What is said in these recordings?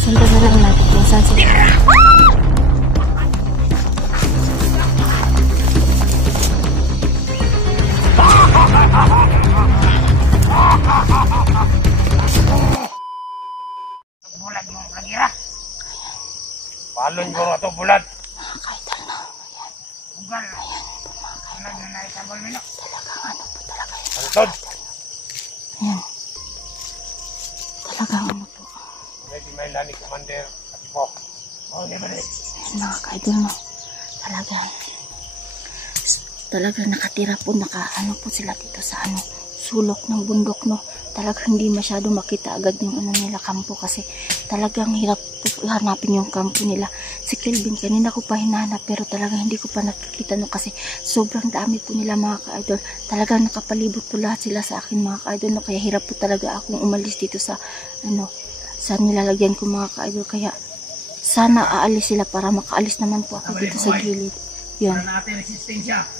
Sundan na lang natin kung saan sila. Bulan mo lagi ra. Palon ko ito bulan. Nakakaital na. Ayan. Bugal. Ayan po mga Bulan na naisabol mo no. talagang ano po talaga yun. Antod. Ayan. Talagang ano po. Medyo may lani commander. At po. Oh, di ba rin? Ayan mga ka-idol no. Talagang nakatira po, ano po sila dito sa ano, sulok ng bundok no. Talagang hindi masyado makita agad yung ano nila kampo kasi talagang hirap po hanapin yung kampo nila. Si Kelvin kanina ko pa hinahanap pero talagang hindi ko pa nakikita no kasi sobrang dami po nila mga ka-idol. Talagang nakapalibot po lahat sila sa akin mga ka-idol no, kaya hirap po talaga akong umalis dito sa ano, sa nilalagyan ko mga ka-idol. Kaya sana aalis sila para makaalis naman po ako dito sa gilid. Yan. Para natin resistensya.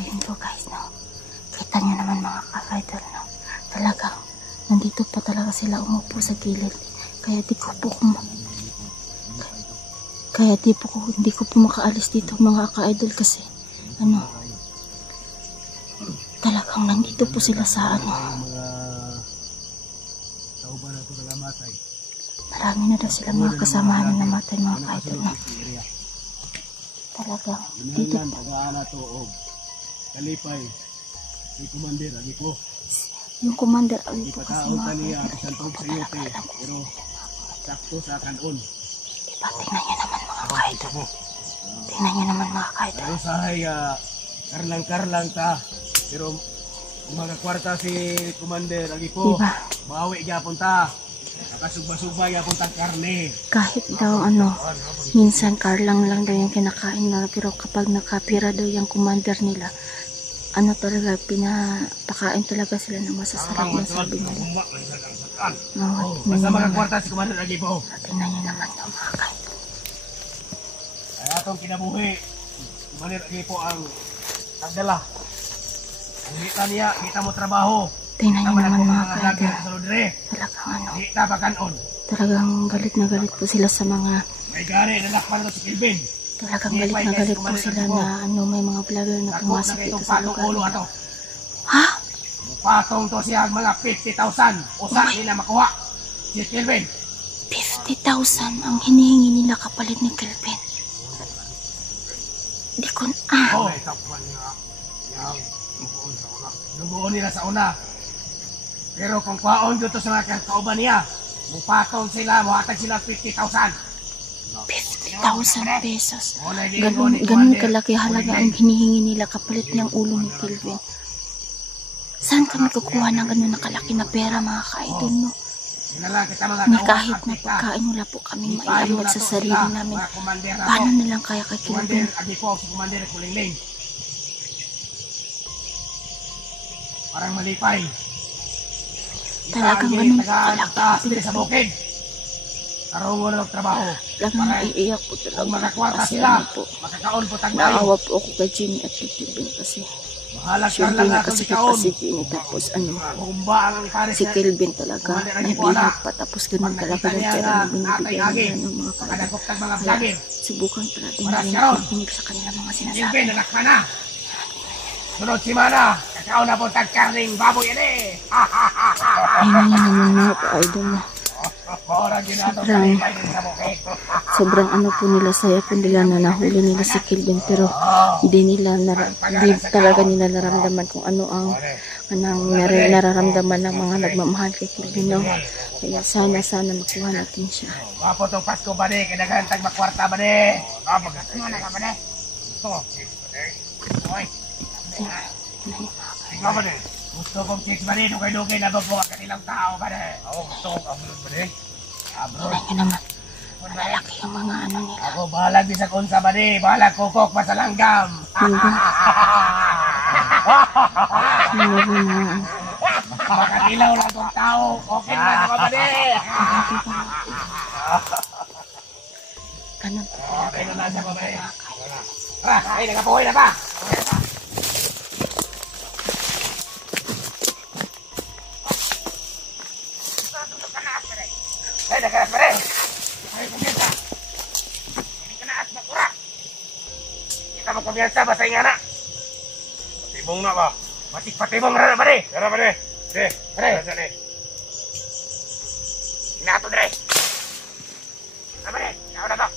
Ayun po guys, no. Kita nyo naman mga ka-idol, no. Talagang, nandito pa talaga sila umupo sa gilid. Kaya di ko po hindi ko po makaalis dito mga ka-idol kasi, ano, talagang nandito po sila sa ano. Marami na daw sila mga kasamahan na namatay mga ka-idol, no. Talagang, dito po. Kalipay, si Commander Agipo. Yung Commander Agipo kasi mga kaniya, santog sa iyo, pero sakto sa kanon. Diba, tingnan nyo naman mga ka-idol. Tingnan nyo naman mga ka-idol. Pero sahay, karlang-karlang ta. Pero mga kwarta si Commander Agipo, diba? bawi gyapon ta. Nakasugba-sugba gyapon ta karne. Kahit daw ano, minsan karlang lang daw yung kinakain na, pero kapag nakapira daw yung commander nila, ano talaga, pinapakain talaga sila ng masasarap na sabi nila. Basta mga kwarta si Commander Agipo. Tingnan nyo naman daw mga ka-idol. Ay atong kinabuhi, Commander Agipo ang nagdala. Ang hita niya, hita mo trabaho. Tingnan nyo naman mga ka-idol. Talagang ano, hita pa kanon. talagang galit na galit po sila sa mga, May gari, nalakpan ko si Kelvin. talagang galit na galit po sila na ano, may mga vlogger na pumasok dito sa lugar nila. Ha? Patong to siya mga 50,000. Usa nila makuha. Si Kelvin. 50,000 ang hinihingi nila kapalit ni Kelvin. Di ko Oh, tapwan niya. Yang lubuon nila sa una. Pero kung kwaon dito sa mga kauban niya, mupatong sila, muhatag sila 50,000. 50,000 pesos. Ganun kalaki halaga ang hinihingi nila kapalit ng ulo ni Kelvin. Saan kami kukuha ng ganun na kalaki na pera mga ka-idol, no? Ni kahit na pagkain wala po kami maiambag sa sarili namin. Paano nilang kaya kay Kelvin? Parang malipay. Talagang ganun kalaki. Sa bukid. Karungo na trabaho. Talagang naiiyak po Kung talaga makakwarta kasi sila, ano po. makakaon po taglay. Naawa po ako kay Jenny at kay Kelvin kasi Mahalag syempre lang nakasakit pa si Jenny tapos ano, Bumba ang pares si Kelvin talaga nabihag pa tapos ganun talaga yung pera na binibigyan nila ng mga kapatid. Makadagok ng mga Kaya vlogger. subukan pa natin Maras na karon. makinig sa kanila mga sinasabi. Kelvin, anak ka na. Sunod si Mana. Kakao na po tagkarning baboy yan eh. Ayun na naman mga ka-idol na. Sobrang ano po nila, saya po nila na nahuli nila si Kelvin pero hindi talaga nila nararamdaman kung ano ang nararamdaman ng mga nagmamahal kay Kelvin, no? Kaya sana makuha natin siya. Wapo itong Pasko ba de? Kinagantag makwarta ba de? Pagkatang na ka ba de? Ito. Oy. Ikaw ba de? Gusto kong chicks ba de? Dugay-dugay na ba po ang kanilang tao ba de? Oo, gusto kong abroad ba de? Abroad. Tingnan nyo naman. Malalaki yung mga ano nila. Ako balag di sa kunsa ba di. Balag kukok pa sa langgam. Meron mga ano. Makatilaw lang tong tao. Okay na sa kabadi. Ganun po talaga. Okay na sa kabadi. Ay, nagapuhoy na pa. Ay, nagalas pa rin. Ay, kumpiyansa. Hindi ka naas, makura. Kita mo kumpiyansa, basay nga na. Patibong na ba? Matik patibong rana ba di? Tara ba de? De, Pre. Tara de. Inato dire. Apa di? Kau na ba?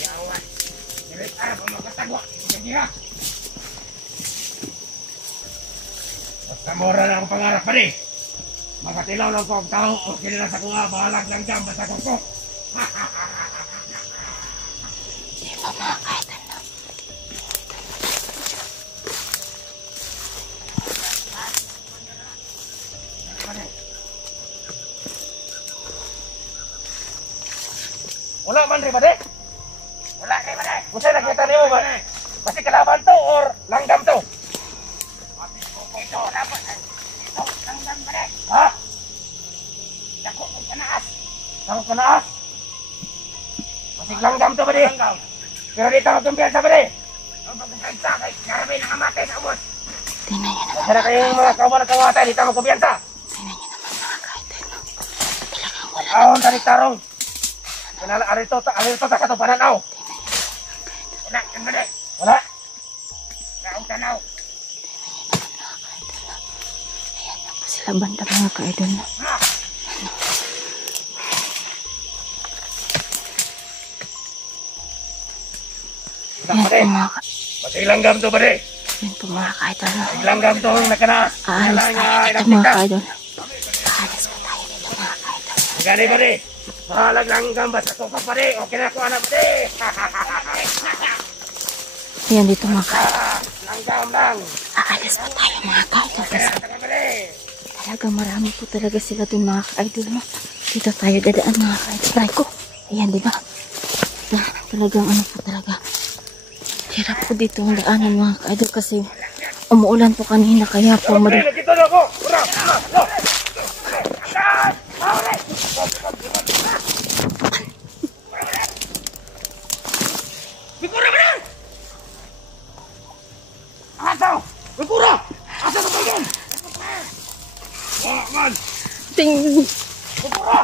Yawan. Diret arah mo makatagwa. Sige ha. Basta mura na ang pangarap pa di. Makatilaw lang ko ang tao. Okay na sa kuha. Bahalag lang dyan. Basta kukok. Di ba mga kaidol na? Wala man rin ba di? Wala rin ba di? Kung sa'yo nakita niyo ba? Basta kalaban to or langgam to? Ito, laban. Ito, langgam ba di? Ha? Dako ko kanaas. Dako kanaas? Basta langgam to ba di? Pero dito magkumpiyansa ba di? Ang pagkumpiyansa kay Karabay nakamatay sa ubos. Tingnan nyo naman. Basta na kayong mga kauban na kamatay, dito magkumpiyansa. Tingnan nyo naman mga kaidol na. Talagang wala. Ahon tarik tarong. Kenal arito tak sa tumpahan aw. Wala, kan ba di? Wala. Naong tanaw. Ayan na po sila banda mga kaidol na. Wala Ayan pa di. po mga kaidol. Basta ilanggam to ba di? Ayan po mga kaidol na. Ilanggam to ang nakana. Aalis tayo dito mga kaidol. Aalis po tayo dito mga kaidol. Gani ba di? Mahalag langgam basta tukak pa di. Okay na ko anak ba di? Ayan dito mga kaidol. Langgam lang. Aalis po tayo mga kaidol. Kasi Taka ba di? talaga marami po talaga sila dun mga kaidol na. Dito tayo dadaan mga kaidol. Try ko. Ayan diba? Talagang ano po talaga. Hirap po dito ang daanan mga kaidol kasi umuulan po kanina kaya po Nakita na ako. Ura. Bikura ba yan? Asaw! Bikura! Asaw ba yan? Wala man! ting Bikura!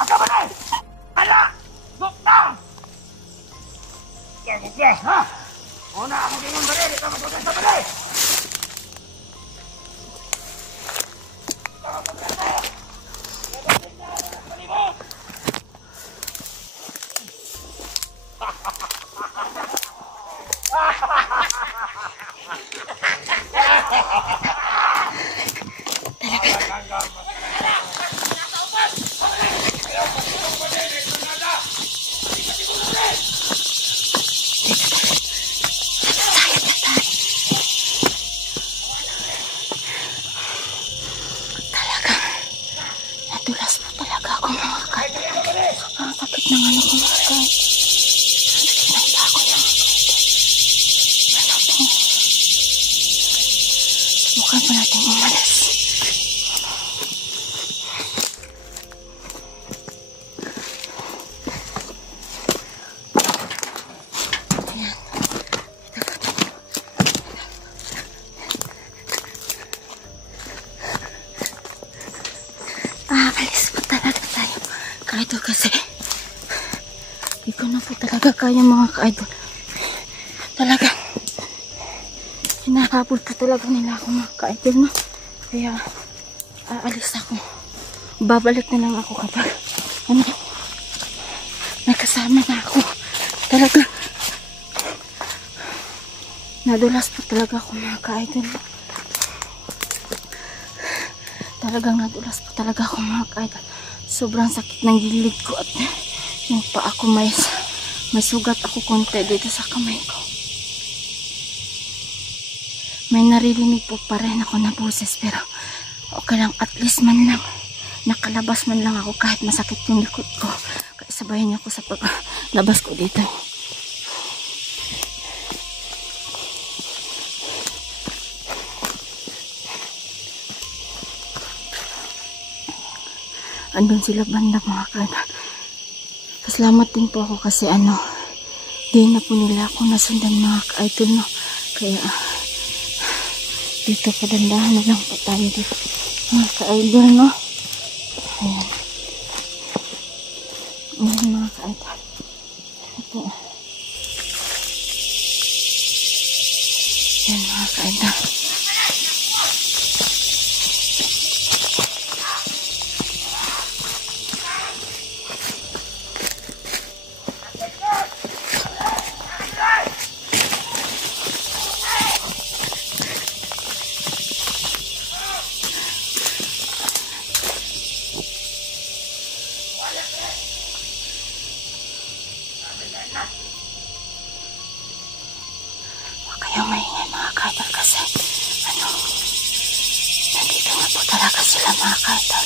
Asaw ba yan? Ala! Bukta! Bukta! Ha? Una ako tingin ba rin? Ikaw magpagkasta ba rin? nadulas po talaga ako mga kaidol. Sobrang sakit ng ano ko mga kaidol. Sakit ng bako mga kaidol. Ano po? Subukan po natin umalis. Ayan. Alis po talaga tayo kaidol kasi hindi ko na po talaga kaya mga kaidol. Talaga hinahabol po talaga nila ako mga kaidol no? Kaya aalis ako. Babalik na lang ako kapag ano, may kasama na ako. Talaga nadulas po talaga ako mga kaidol. Talagang nadulas po talaga ako mga kaidol. Sobrang sakit ng gilid ko at yung paa ko may sugat ako konti dito sa kamay ko. May naririnig po pa rin ako na boses pero Okay lang, at least man lang nakalabas man lang ako kahit masakit yung likod ko. Kaya sabayan niyo ako sa paglabas ko dito. Andun sila banda mga kaidol. Pasalamat din po ako kasi di na po nila ako nasundan mga kaidol, no. Kaya dito padandahan na lang po tayo dito mga kaidol, no. Ayan. Ayan mga kaidol. Ito. Ayan mga kaidol. Kaya maingay mga kaidol kasi nandito na po talaga sila mga kaidol.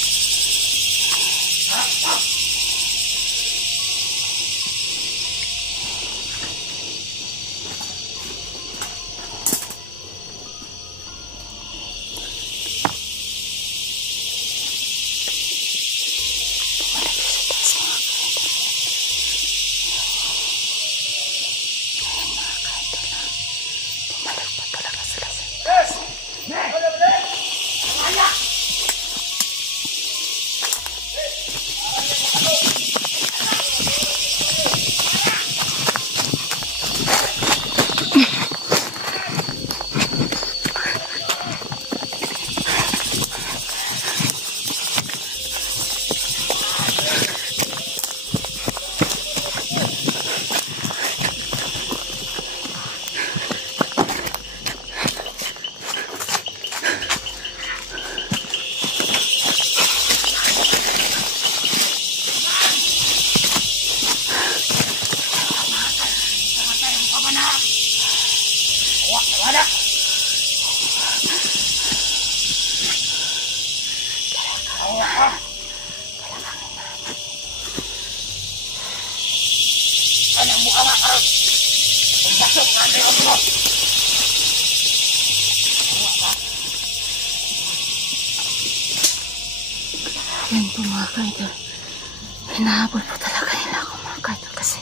Yan po mga kaidol. Hinahabol po talaga nila ako mga kaidol kasi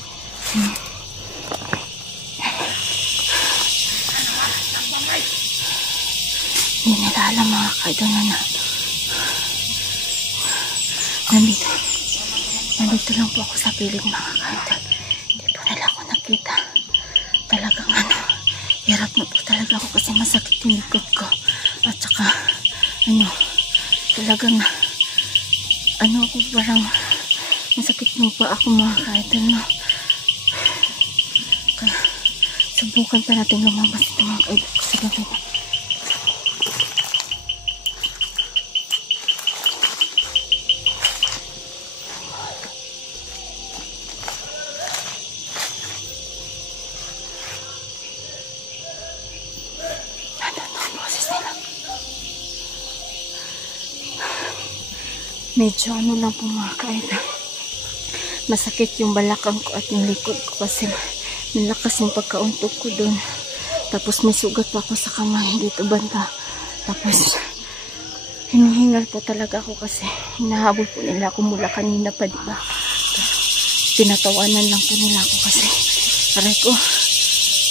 hindi nila alam mga kaidol na nandito lang po ako sa piling mga kaidol. Hindi po nila ako nakita. Talagang hirap na po talaga ako kasi masakit yung likod ko. At saka talagang ako parang masakit mo pa ako mga kaidol, no. Kaya subukan pa natin lumabas ito mga kaidol sa gabi na. Medyo lang po mga kaidol. Masakit yung balakang ko at yung likod ko kasi malakas yung pagkauntok ko dun. Tapos may sugat pa ako sa kamay dito banda. Tapos hinihingal po talaga ako kasi hinahabol po nila ako mula kanina pa, diba? Tinatawanan lang po nila ako kasi aray ko,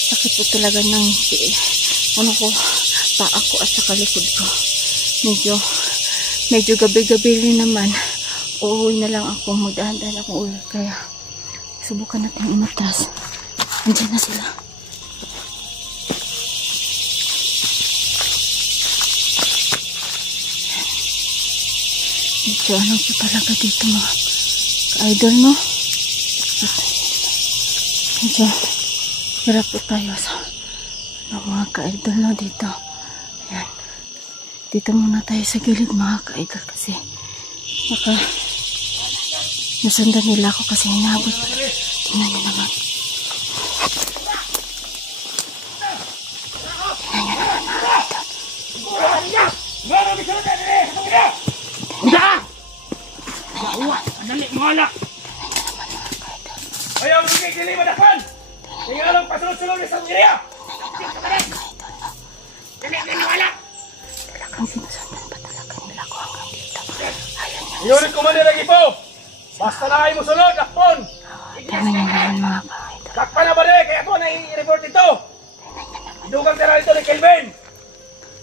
sakit po talaga ng paa ko at saka likod ko. Medyo gabi-gabi rin naman. Uuwi na lang ako. Magdahan-dahan akong uwi. Kaya subukan natin umatras. Andiyan na sila. Medyo po talaga dito mga ka-idol, no? Medyo hirap po tayo sa mga ka-idol, no? Dito. Ayan. Dito muna tayo sa gilid mga ka-idol kasi baka nasundan nila ako kasi hinabot. Tingnan nyo naman. Tingnan nyo naman mga ka-idol. Kaya! Uda! Uwa! Andali mga anak! Ayaw mo kay Dili Madakan! Kaya lang pasunod-sunod sa area! Dili wala! Talagang sinusundan pa talaga nila ko hanggang dito. Ayan yan. Yun ang kumanda lagi po! Basta na kayo mo sunod, lakpon! Dami na naman mga ka-idol. Lakpan na ba rin? Kaya ako na i-report ito! Idugang tira ito ni Kelvin!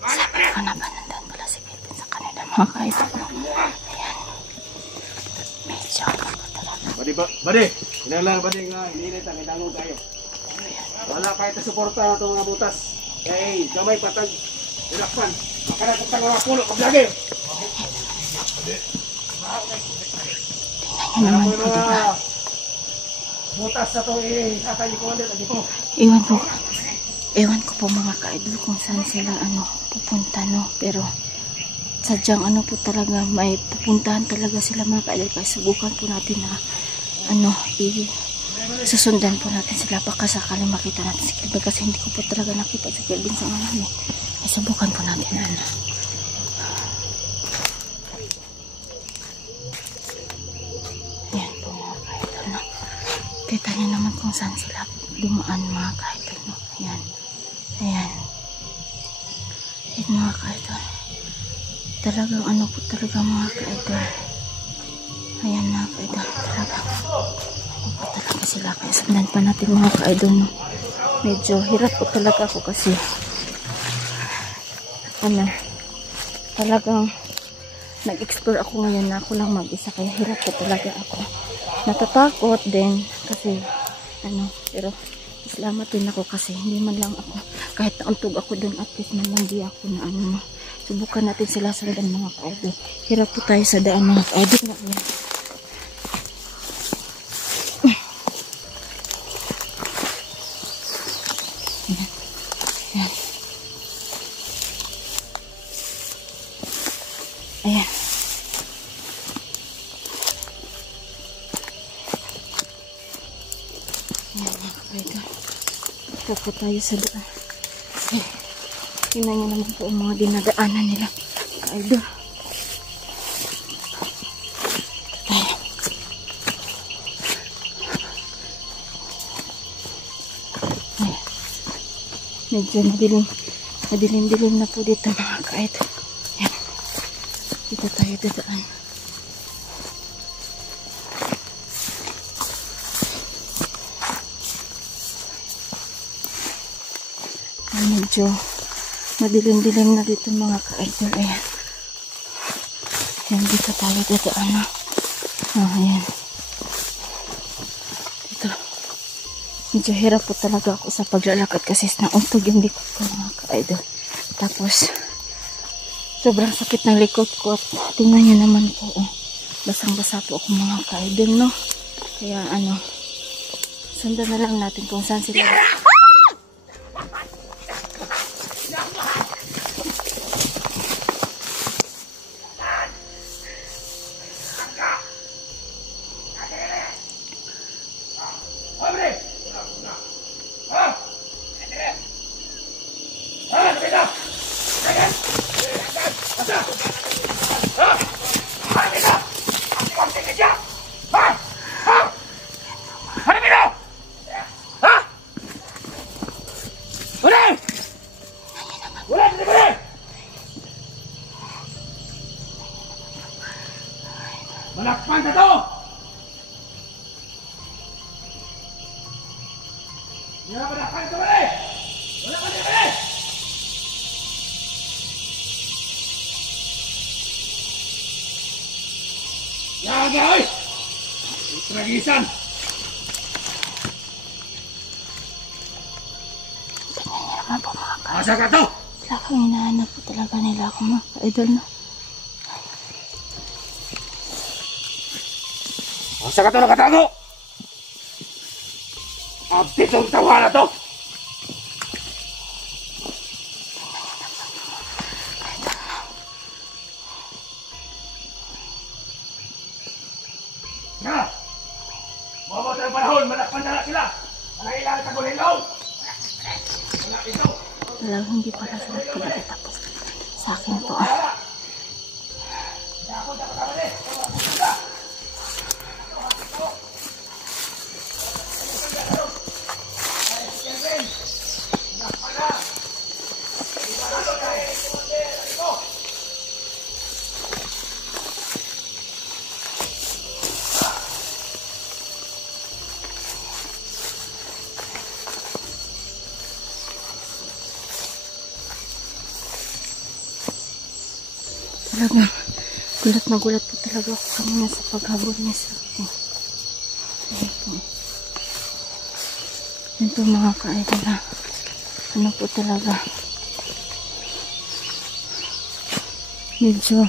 Sabi ko na ba nandun pala si Kelvin sa kanila mga ka-idol. Ayan. Medyo ako talaga. Badi! Kailangan badi nga, inilit ang itangon tayo. Wala kahit na suporta na itong mga butas. Eh, gamay patag. Ilakpan. Makarapot ang mga pulo. Kablagi! Tingnan nyo naman po, diba? Butas sa itong isatay ko ulit. Lagi po. Ewan ko po mga ka-idol kung saan sila pupunta, no? Pero sadyang po talaga, may pupuntahan talaga sila mga ka-idol. Kaya subukan po natin na susundan po natin sila baka sakaling makita natin si Kelvin kasi hindi ko po talaga nakita si Kelvin sa ngayon. Subukan po natin Ayan po mga ka-idol, no? Kita niyo naman kung saan sila dumaan mga ka-idol, no? Ayan. Ayan mga ka-idol. Talagang po talaga mga ka-idol. Ayan mga ka-idol. Talaga sila. Kaya sundan pa natin mga ka-idol, no? Medyo hirap po talaga ako kasi talagang nag-explore ako ngayon na ako lang mag-isa. Kaya hirap po talaga ako. Natatakot din kasi pero salamat din ako kasi hindi man lang ako kahit nauntog ako doon at least man lang di ako na subukan natin sila sundan mga ka-idol. Hirap po tayo sa daan mga ka-idol. Ayan. Ayan mga ka-idol. Ito po tayo sa daan. Tingnan nyo naman po ang mga dinadaanan nila ka-idol. Ayan. Ayan. Medyo madilim na po dito mga ka-idol. Ayan. Dito tayo dadaan. Medyo madilim-dilim na dito mga ka-idol. Ayan. Ayan, dito tayo dadaan. Ayan. Dito. Medyo hirap po talaga ako sa paglalakad kasi nauntog yung likod ko mga ka-idol. Tapos sobrang sakit ng likod ko at tingnan nyo naman po. Basang-basa po ako mga ka-idol, no? Kaya sundan na lang natin kung saan sila. Malakpan ka to! Malakpan ka ba eh! Malakpan ka ba eh! Yaga oy! Tragisan! Tingnan niyo naman po mga ka-idol. Asa ka to? Talagang hinahanap po talaga nila ako mga ka-idol, no? Asa ka to nakatago? Abdi itong tawa na to! Nga! Mabot ang panahon, malakpan na sila! Nangailangan sa gulilong! Malapit to! Talagang hindi pala sila talaga tapos sa akin po. Talagang gulat na gulat po talaga ako kanina sa paghabol niya sa akin. Ayan po. Yan po mga ka-idol na ano po talaga. Medyo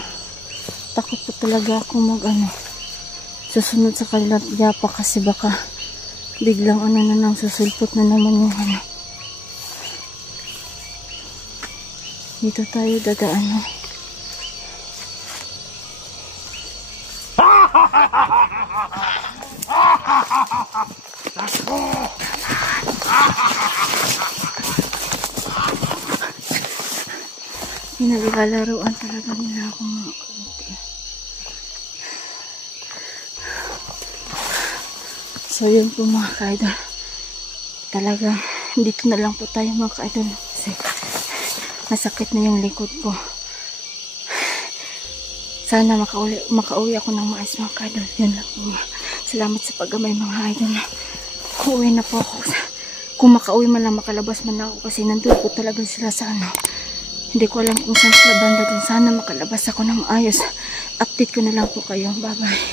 takot po talaga ako susunod sa kanilang yapa kasi baka biglang susulpot na naman yung Dito tayo dadaan. Pinaglalaruan talaga nila ako mga kaidol. So yun po mga kaidol. Talaga dito na lang po tayo mga kaidol kasi masakit na yung likod ko. Sana makauwi ako ng maayos mga kaidol. Yun lang po. Salamat sa paggamay mga idol. Uuwi na po ako. Kung makauwi man lang, makalabas man ako kasi nandun po talaga sila sa Hindi ko alam kung saan sila banda dun. Sana makalabas ako ng maayos. Update ko na lang po kayo. Bye bye.